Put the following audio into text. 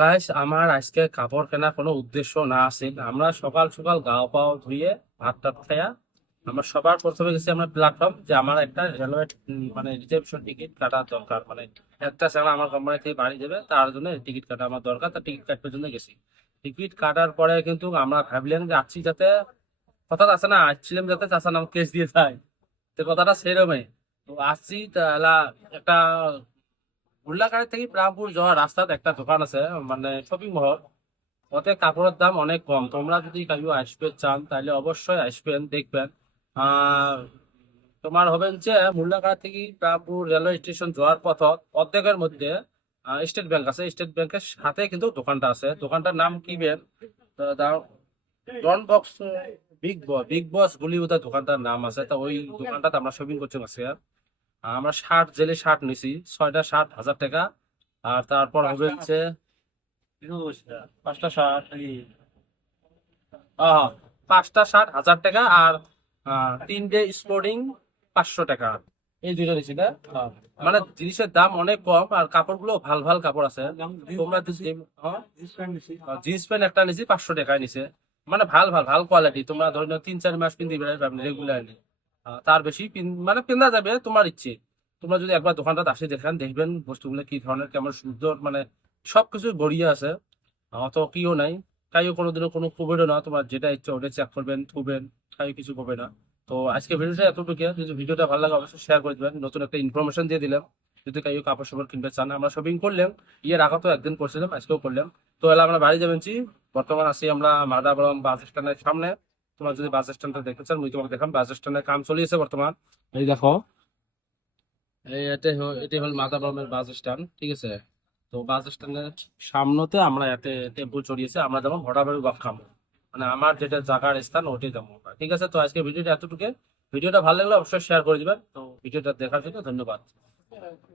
Guys, আমার আজকে কাপড় কেনার কোনো উদ্দেশ্য না আছে। আমরা সকাল সকাল গাও পাও ধুয়ে ভাত টাত খাইয়া আমরা সবার প্রথমে গেছি আমরা প্ল্যাটফর্ম যে আমার একটা রেলওয়ে মানে রিজার্ভেশন টিকিট কাটার দরকার। মানে একটা ছাড়া আমার কোম্পানি থেকে বাড়ি যাবে, তার জন্য টিকিট কাটা আমার দরকার। তার টিকিট কাটার জন্য গেছি। টিকিট কাটার পরে কিন্তু আমরা ভাবলেন যে আসছি যাতে, কথা আছে না, আসছিলাম যাতে চাচা নাম কেস দিয়ে যায়, তো কথাটা সেরকমই। তো আসছি তাহলে একটা উল্লাকাড়ি থেকে প্রামপুর যাওয়ার রাস্তাতে একটা দোকান আছে, মানে শপিং মল। ওতে কাপড়ের দাম অনেক কম। তোমরা যদি কাউ আসবে চান তাহলে অবশ্যই আসবেন, দেখবেন। আহ তোমার হবেন যে মুল্লাকাড়া থেকে প্রামপুর রেলওয়ে স্টেশন যাওয়ার পথ অর্ধেকের মধ্যে স্টেট ব্যাংক আছে। স্টেট ব্যাংকের সাথে কিন্তু দোকানটা আছে। দোকানটার নাম কি বেন, ডন বক্স, বিগ বস গুলি বোধহয় দোকানটার নাম আছে। তো ওই দোকানটাতে আমরা শপিং করছি আজকে। আমরা শার্ট, জেলে শার্ট নিছি 6টা শার্ট 1000 টাকা। আর তারপর হবে হচ্ছে পাঁচটা শার্ট, আহ 5টা শার্ট 1000 টাকা। আর 3টে স্পোর্টিং 500 টাকা। এই দুইটা নিছি না। মানে জিনিসের দাম অনেক কম আর কাপড়গুলো ভাল ভাল কাপড় আছে। তোমরা জিন্স প্যান্ট একটা নিছি 500 টাকায় নিছে। মানে ভাল ভাল ভাল কোয়ালিটি। তোমরা ধরে নাও 3-4 মাস পিন্ধিবে রেগুলারলি। তার বেশি মানে পিন্ধা যাবে তোমার ইচ্ছে। তোমরা যদি একবার দোকানটা আসে দেখেন, দেখবেন বস্তুগুলো কি ধরনের, কেমন সুন্দর, মানে সবকিছু গড়িয়ে আছে। অত কিও নাই। তাইও কোনোদিনও কোনো কুবেরও না। তোমার যেটা ইচ্ছা ওটা চেক করবেন, থুবেন, তাই কিছু হবে না। তো আজকে ভিডিওটা এতটুকু। যদি ভিডিওটা ভালো লাগে অবশ্যই শেয়ার করে দেবেন। নতুন একটা ইনফরমেশন দিয়ে দিলাম। যদি কেউ কাপড় সাপড় কিনতে চান, আমরা শপিং করলাম। ইয়ের আগে তো একদিন করছিলাম, আজকেও করলাম। তো এলা আমরা বাড়ি যাবেন বর্তমান আছি আমরা মাদাবরম বাস স্ট্যান্ডের সামনে। তোমার যদি বাস স্ট্যান্ডটা দেখতে চান, মুই তোমাকে দেখাম। বাস স্ট্যান্ডের কাম চলিয়েছে বর্তমান। এই দেখো, এটাই হল মাদাবরমের বাস স্ট্যান্ড, ঠিক আছে। তো বাস স্ট্যান্ডের সামনেতে আমরা এতে টেম্পু চড়িয়েছে। আমরা যেমন ভোটাবাড়ি বাক্কাম, মানে আমার যেটা জায়গার স্থান ওটাই যাবো আমরা, ঠিক আছে। তো আজকে ভিডিওটা এতটুকু। ভিডিওটা ভালো লাগলে অবশ্যই শেয়ার করে দিবেন। তো ভিডিওটা দেখার জন্য ধন্যবাদ।